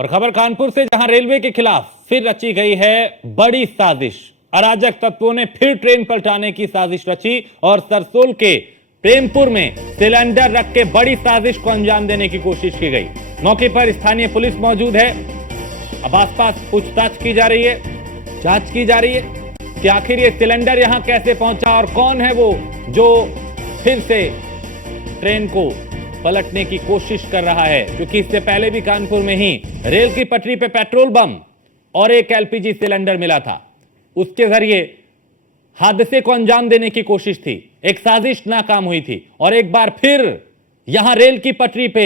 और खबर कानपुर से, जहां रेलवे के खिलाफ फिर रची गई है बड़ी साजिश। अराजक तत्वों ने फिर ट्रेन पलटाने की साजिश रची और सरसोल के प्रेमपुर में सिलेंडर रख के बड़ी साजिश को अंजाम देने की कोशिश की गई। मौके पर स्थानीय पुलिस मौजूद है। अब आसपास पूछताछ की जा रही है, जांच की जा रही है कि आखिर ये सिलेंडर यहां कैसे पहुंचा और कौन है वो जो फिर से ट्रेन को पलटने की कोशिश कर रहा है। क्योंकि इससे पहले भी कानपुर में ही रेल की पटरी पे पेट्रोल बम और एक एलपीजी सिलेंडर मिला था। उसके जरिए हादसे को अंजाम देने की कोशिश थी, एक साजिश नाकाम हुई थी और एक बार फिर यहां रेल की पटरी पे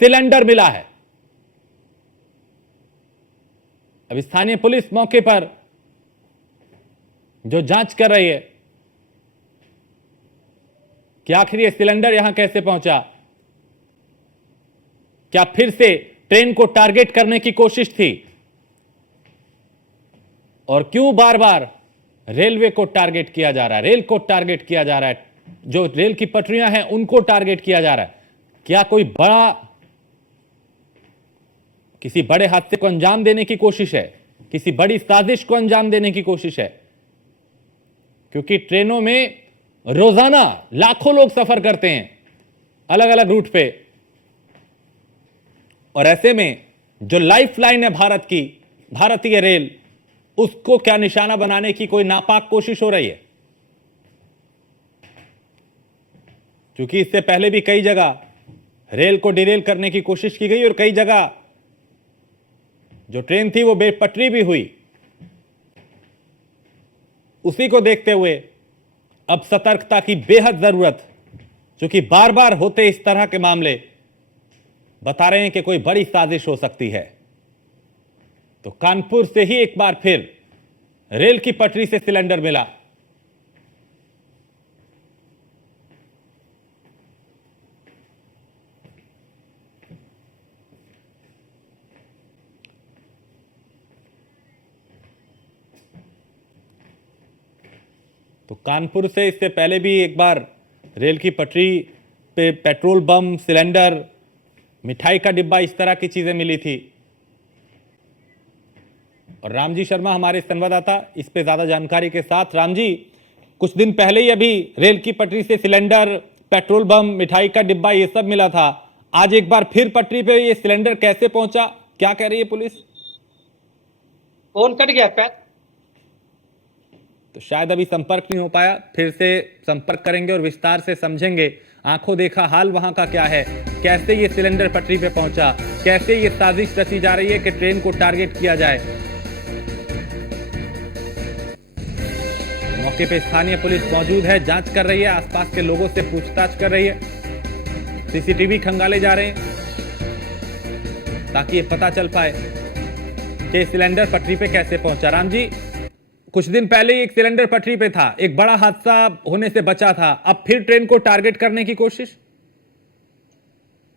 सिलेंडर मिला है। अब स्थानीय पुलिस मौके पर जो जांच कर रही है कि आखिर ये सिलेंडर यहां कैसे पहुंचा, क्या फिर से ट्रेन को टारगेट करने की कोशिश थी और क्यों बार बार रेलवे को टारगेट किया जा रहा है, रेल को टारगेट किया जा रहा है, जो रेल की पटरियां हैं उनको टारगेट किया जा रहा है। क्या कोई किसी बड़े हादसे को अंजाम देने की कोशिश है, किसी बड़ी साजिश को अंजाम देने की कोशिश है? क्योंकि ट्रेनों में रोजाना लाखों लोग सफर करते हैं अलग अलग रूट पे, और ऐसे में जो लाइफ लाइन है भारत की, भारतीय रेल, उसको क्या निशाना बनाने की कोई नापाक कोशिश हो रही है? क्योंकि इससे पहले भी कई जगह रेल को डिरेल करने की कोशिश की गई और कई जगह जो ट्रेन थी वो बेपटरी भी हुई। उसी को देखते हुए अब सतर्कता की बेहद जरूरत, क्योंकि बार बार होते इस तरह के मामले बता रहे हैं कि कोई बड़ी साजिश हो सकती है। तो कानपुर से ही एक बार फिर रेल की पटरी से सिलेंडर मिला। तो कानपुर से इससे पहले भी एक बार रेल की पटरी पे पेट्रोल बम, सिलेंडर, मिठाई का डिब्बा, इस तरह की चीजें मिली थी। और रामजी शर्मा हमारे संवाददाता इस पे ज्यादा जानकारी के साथ। रामजी, कुछ दिन पहले ही अभी रेल की पटरी से सिलेंडर, पेट्रोल बम, मिठाई का डिब्बा, ये सब मिला था। आज एक बार फिर पटरी पे ये सिलेंडर कैसे पहुंचा, क्या कह रही है पुलिस? फोन कट गया पैर, तो शायद अभी संपर्क नहीं हो पाया, फिर से संपर्क करेंगे और विस्तार से समझेंगे आंखों देखा हाल वहां का क्या है, कैसे ये सिलेंडर पटरी पे पहुंचा, कैसे ये साजिश रची जा रही है कि ट्रेन को टारगेट किया जाए। मौके पे स्थानीय पुलिस मौजूद है, जांच कर रही है, आसपास के लोगों से पूछताछ कर रही है, सीसीटीवी खंगाले जा रहे हैं ताकि ये पता चल पाए कि सिलेंडर पटरी पे कैसे पहुंचा। राम जी, कुछ दिन पहले ही एक सिलेंडर पटरी पे था, एक बड़ा हादसा होने से बचा था, अब फिर ट्रेन को टारगेट करने की कोशिश?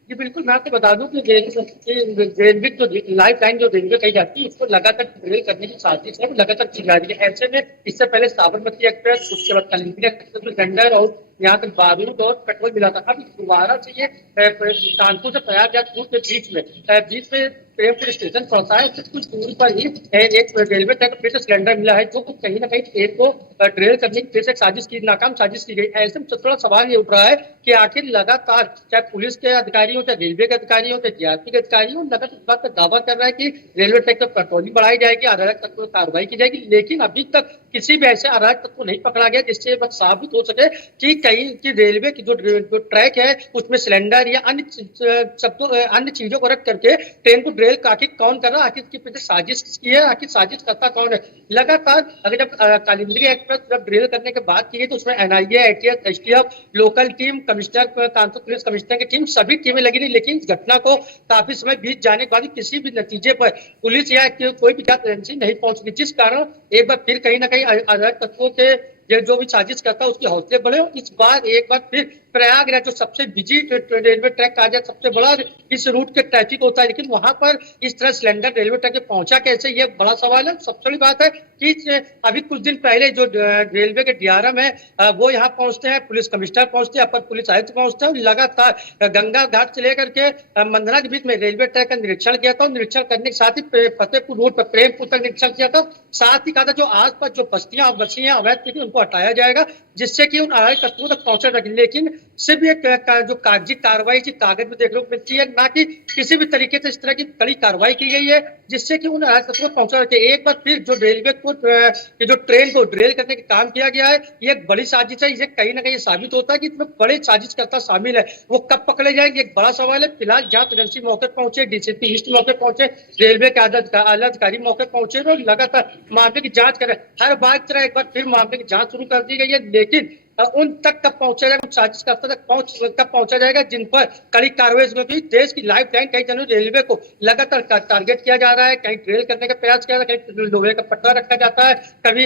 जी बिल्कुल, मैं आपको बता दूं कि रेलवे जो लाइफ लाइन जो रेलवे कही जाती है, उसको लगातार ड्रिल करने की साजिश है, वो लगातार की जा रही है। ऐसे में इससे पहले साबरमती एक्सप्रेस, उसके बाद कलिंगा एक्सप्रेस में सिलेंडर और यहाँ तक बारूद और पेट्रोल मिला था। अब दोबारा से ये कानपुर से प्रयागराज के बीच में प्रेमपुर स्टेशन पहुंचा है, उससे कुछ दूर पर ही एक रेलवे ट्रैक फिर से सिलेंडर मिला है, जो कहीं ना कहीं ट्रेन को ड्रिल करने की फिर से नाकाम साजिश की गई। ऐसे में थोड़ा सवाल ये उठ रहा है कि आखिर लगातार चाहे पुलिस के अधिकारी हो, चाहे रेलवे के अधिकारी हो, चाहे जीआरपी के अधिकारी हो, लगातार इस बात का दावा कर रहा है कि रेलवे ट्रैक पर पेट्रोलिंग बढ़ाई जाएगी, अराजक तत्वों पर कार्रवाई की जाएगी, लेकिन अभी तक किसी भी ऐसे अराजक तत्व को नहीं पकड़ा गया जिससे बस साबित हो सके कि कहीं की रेलवे की जो ट्रैक है उसमें सिलेंडर या अन्य चीजों को रख करके ट्रेन को ड्रिल आखिर कौन कर रहा है, आखिर इसके पीछे साजिश की है, आखिर साजिश करता कौन है। लगातार अगर जब कालिंदी एक्सप्रेस जब ड्रिल करने की बात की गई तो उसमें NIA, ATS, STF, local team, commissioner, Kanpur police commissioner की टीम, सभी टीमें लगी रही, लेकिन इस घटना को काफी समय बीत जाने के बाद किसी भी नतीजे पर पुलिस या कोई भी जांच एजेंसी नहीं पहुंची, जिस कारण एक बार फिर कहीं ना कहीं अराजक तत्वों के जो भी साजिश करता है उसके हौसले बढ़े। इस बार एक बार फिर प्रयागराज जो सबसे बिजी रेलवे ट्रैक कहा जाए, सबसे बड़ा इस रूट के ट्रैफिक होता है, लेकिन वहां पर इस तरह सिलेंडर रेलवे ट्रैक पे पहुंचा कैसे, ये बड़ा सवाल है। सबसे बड़ी बात है कि अभी कुछ दिन पहले जो रेलवे के डीआरएम है वो यहाँ पहुंचते हैं, पुलिस कमिश्नर पहुंचते हैं, अपर पुलिस आयुक्त पहुंचते हैं, लगातार गंगा घाट से लेकर के मंदना के बीच में रेलवे ट्रैक का निरीक्षण किया था। निरीक्षण करने के साथ ही फतेहपुर रोड पर प्रेमपुर तक निरीक्षण किया था। साथ ही कहा था जो आसपास जो बस्तियां बस्तियां अवैध थी उनको हटाया जाएगा, जिससे कि उन अवैध तत्वों तक पहुंचा सके। लेकिन सिर्फ एक जो कागजी कार्रवाई थी, कागज में देखने को मिलती है, ना कि किसी भी तरीके से इस तरह की कड़ी कार्रवाई की गई है जिससे कि उन अवैध तत्वों तक पहुंचा सके। एक बार फिर जो रेलवे को ये जो ट्रेन को ड्रेल करने का काम किया गया है, ये एक बड़ी साजिश है। इसे कहीं ना कहीं साबित होता है कि इसमें बड़े साजिशकर्ता शामिल है। वो कब पकड़े जाएंगे, एक बड़ा सवाल है। फिलहाल जांच एजेंसी मौके पर पहुंचे, डीसीपी ईस्ट मौके पहुंचे, रेलवे के आला अधिकारी मौके पहुंचे और लगातार मामले की जांच कर रहे हैं। हर बार की तरह एक बार फिर मामले की जांच शुरू कर दी गई है, लेकिन उन तक कब पहुंचा जाएगा, साजिशकर्ता तक कब पहुंचा जाएगा जिन पर कड़ी कार्रवाई में भी देश की लाइफ लाइन कई जनों रेलवे को लगातार टारगेट किया जा रहा है। कहीं ड्रिल करने का प्रयास किया जा रहा है, कहीं लोहे का पट्टा रखा जाता है, कभी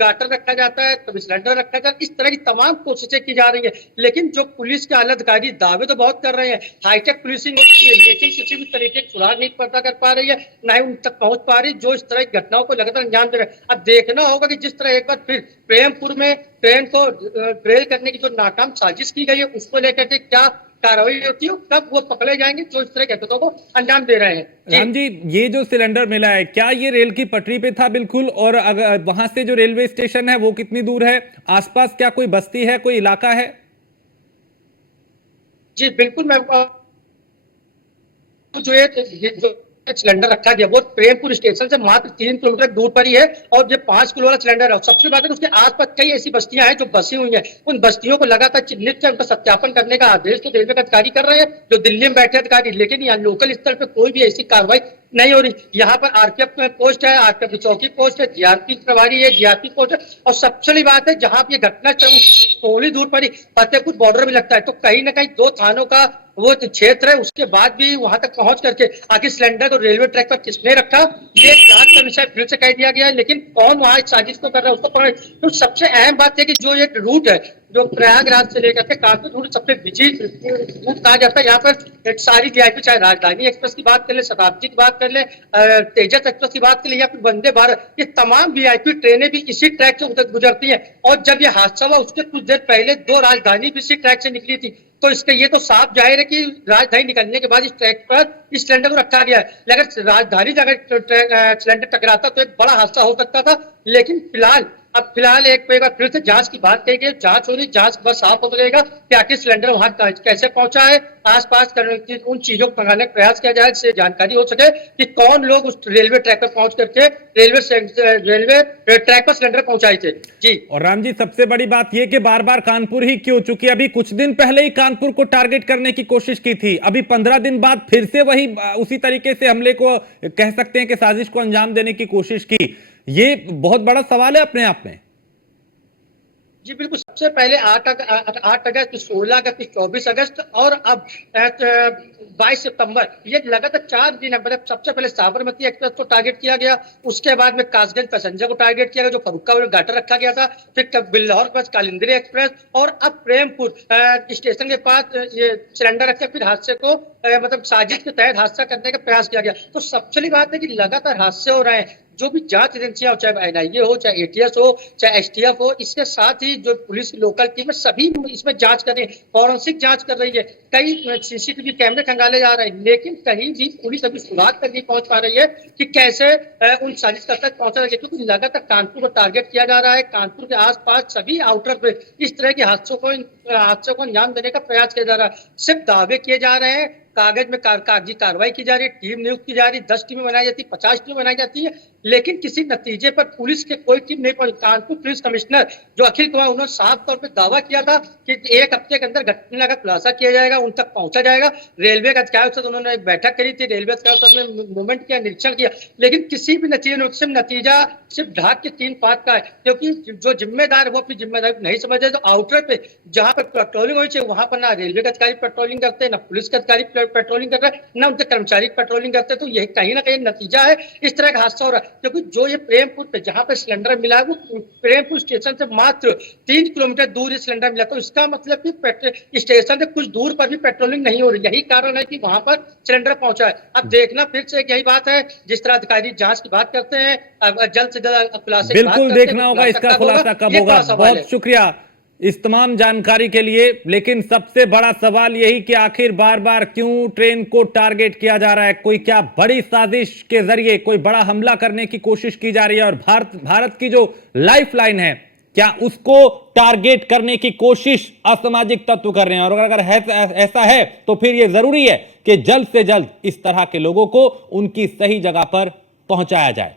गाटर रखा जाता है, कभी सिलेंडर रखा जाता है। इस तरह की तमाम कोशिशें की जा रही है, लेकिन जो पुलिस के आला अधिकारी दावे तो बहुत कर रहे हैं, हाईटेक पुलिसिंग होती है, लेकिन किसी भी तरीके की सुराग नहीं पता कर पा रही है, ना ही उन तक पहुंच पा रही जो इस तरह की घटनाओं को लगातार अंजाम दे रहे हैं। अब देखना होगा कि जिस तरह एक बार फिर प्रेमपुर में ट्रेन को ड्रिल करने की जो नाकाम साजिश की गई है, उसको लेकर के क्या कार्रवाई होती है, कब वो पकड़े जाएंगे जो इस तरह के हरकतों को अंजाम दे रहे हैं। राम जी, ये जो सिलेंडर मिला है, क्या ये रेल की पटरी पे था बिल्कुल? और अगर वहां से जो रेलवे स्टेशन है वो कितनी दूर है? आसपास क्या कोई बस्ती है, कोई इलाका है? जी बिल्कुल, मैं जो ये सिलेंडर रखा गया वो प्रेमपुर स्टेशन से मात्र 3 किलोमीटर दूर पर ही है, और जो 5 किलो वाला सिलेंडर है। सबसे बात है उसके आसपास कई ऐसी बस्तियां हैं जो बसी हुई हैं। उन बस्तियों को लगातार चिन्हित कर उनका सत्यापन करने का आदेश तो रेलवे का अधिकारी कर रहे हैं, जो दिल्ली में बैठे अधिकारी, लेकिन यहाँ लोकल स्तर पर कोई भी ऐसी कार्रवाई नहीं हो रही। यहाँ पर आरपीएफ पोस्ट है, आरपीएफ की चौकी पोस्ट है, जीआरपी प्रभारी है, जीआरपी पोस्ट है, और सबसे बड़ी बात है जहां ये घटना थोड़ी दूर पर ही फतेहपुर बॉर्डर भी लगता है, तो कहीं ना कहीं 2 थानों का वो क्षेत्र है। उसके बाद भी वहां तक पहुंच करके आखिर सिलेंडर को रेलवे ट्रैक पर किसने रखा, ये जांच का विषय फिर से कह दिया गया है, लेकिन कौन वहां इस साजिश को कर रहा है उसको पकड़े। तो सबसे अहम बात है कि जो ये रूट है, जो प्रयागराज से लेकर के कानपुर रूट सबसे बिजी रूट कहा जाता है। यहाँ पर सारी वीआईपी, चाहे राजधानी एक्सप्रेस की बात कर ले, शताब्दी की बात कर ले, तेजस एक्सप्रेस की बात कर ले, या फिर वंदे भारत, ये तमाम वीआईपी ट्रेनें भी इसी ट्रैक से गुजरती हैं। और जब ये हादसा हुआ उसके कुछ देर पहले 2 राजधानी भी इसी ट्रैक से निकली थी, तो इसका ये तो साफ जाहिर है कि राजधानी निकलने के बाद इस ट्रैक पर इस सिलेंडर को रखा गया है। अगर राजधानी से अगर सिलेंडर टकराता तो एक बड़ा हादसा हो सकता था, लेकिन फिलहाल एक बार फिर से जांच की बात कही गई, जांच हो रही, जांच बस साफ हो जाएगा कि आखिर सिलेंडर वहां कैसे पहुंचा है। आसपास उन चीजों को मंगाने का प्रयास किया जाए जिससे जानकारी हो सके कि कौन लोग उस रेलवे ट्रैक पर पहुंच करके रेलवे ट्रैक पर सिलेंडर पहुंचाए थे। जी, और राम जी, सबसे बड़ी बात यह कि बार बार कानपुर ही क्यों? चूंकि अभी कुछ दिन पहले ही कानपुर को टारगेट करने की कोशिश की थी, अभी 15 दिन बाद फिर से वही उसी तरीके से हमले को कह सकते हैं कि साजिश को अंजाम देने की कोशिश की। ये बहुत बड़ा सवाल है अपने आप में। जी बिल्कुल, सबसे पहले 8 अगस्त, 16 अगस्त, 24 अगस्त और अब 22 सितंबर, ये लगातार 4 दिन है। मतलब सबसे पहले साबरमती एक्सप्रेस को टारगेट किया गया, उसके बाद में कासगंज पैसेंजर को टारगेट किया गया जो फरुक्का गाटर रखा गया था, फिर बिल्लौर के पास कालिंदी एक्सप्रेस, और अब प्रेमपुर स्टेशन के पास ये सिलेंडर रखे। फिर हादसे को मतलब साजिश के तहत हादसा करने का प्रयास किया गया। तो सबसे बड़ी बात है कि लगातार हादसे हो रहे हैं। जो भी जांच एजेंसियां हो, चाहे एनआईए हो, चाहे एटीएस हो, चाहे एसटीएफ हो, इसके साथ ही जो पुलिस की लोकल टीम है, सभी इसमें जांच कर रही है, फॉरेंसिक जांच कर रही है, कई सीसीटीवी कैमरे खंगाले जा रहे हैं, लेकिन कहीं भी पुलिस अभी सुराग तक नहीं पहुंच पा रही है कि कैसे उन साजिशकर्ता तक पहुंचा रही है। क्योंकि लगातार कानपुर को टारगेट किया जा रहा है, कानपुर के आसपास सभी आउटर पे इस तरह के हादसों को अंजाम देने का प्रयास किया जा रहा है। सिर्फ दावे किए जा रहे हैं, कागज में कागजी कार्रवाई की जा रही है, टीम नियुक्त की जा रही है, 10 टीमें बनाई जाती है, 50 टीमें बनाई जाती है, लेकिन किसी नतीजे पर पुलिस के कोई टीम नहीं पहुंची। कानपुर पुलिस कमिश्नर जो अखिल कुमार, उन्होंने साफ तौर पर दावा किया था कि 1 हफ्ते के अंदर घटना का खुलासा किया जाएगा, उन तक पहुंचा जाएगा। रेलवे का अधिकारियों से उन्होंने एक बैठक करी थी, रेलवे अधिकारियों से मूवमेंट किया, निरीक्षण किया, लेकिन किसी भी नतीजा सिर्फ ढाक के 3 पात का है। क्योंकि जो जिम्मेदार है वो अपनी जिम्मेदारी नहीं समझ रहे। तो आउटर पे जहां पर पेट्रोलिंग होनी चाहिए वहां पर ना रेलवे के अधिकारी पेट्रोलिंग करते हैं, ना पुलिस के अधिकारी पेट्रोलिंग कर रहा है, ना उनके कर्मचारी पेट्रोलिंग करते, तो यही कहीं ना कहीं नतीजा है इस तरह का हादसा हो रहा है। क्योंकि जो ये प्रेमपुर पे जहां पे सिलेंडर मिला है वो प्रेमपुर स्टेशन से मात्र 3 किलोमीटर दूर ये सिलेंडर मिला, तो इसका मतलब कि स्टेशन से कुछ दूर पर भी पेट्रोलिंग नहीं हो रही। यही कारण है कि वहां पर सिलेंडर पहुंचा है। अब देखना फिर से यही बात है, जिस तरह अधिकारी जांच की बात करते हैं, अब जल्द से जल्द खुलासे की बात बिल्कुल करते हैं, देखना तो होगा इसका कब खुलासा कब ये होगा। बड़ा सवाल है। बहुत शुक्रिया इस तमाम जानकारी के लिए। लेकिन सबसे बड़ा सवाल यही कि आखिर बार बार क्यों ट्रेन को टारगेट किया जा रहा है? कोई क्या बड़ी साजिश के जरिए कोई बड़ा हमला करने की कोशिश की जा रही है? और भारत की जो लाइफलाइन है, क्या उसको टारगेट करने की कोशिश असामाजिक तत्व कर रहे हैं? और अगर ऐसा है तो फिर यह जरूरी है कि जल्द से जल्द इस तरह के लोगों को उनकी सही जगह पर पहुंचाया जाए।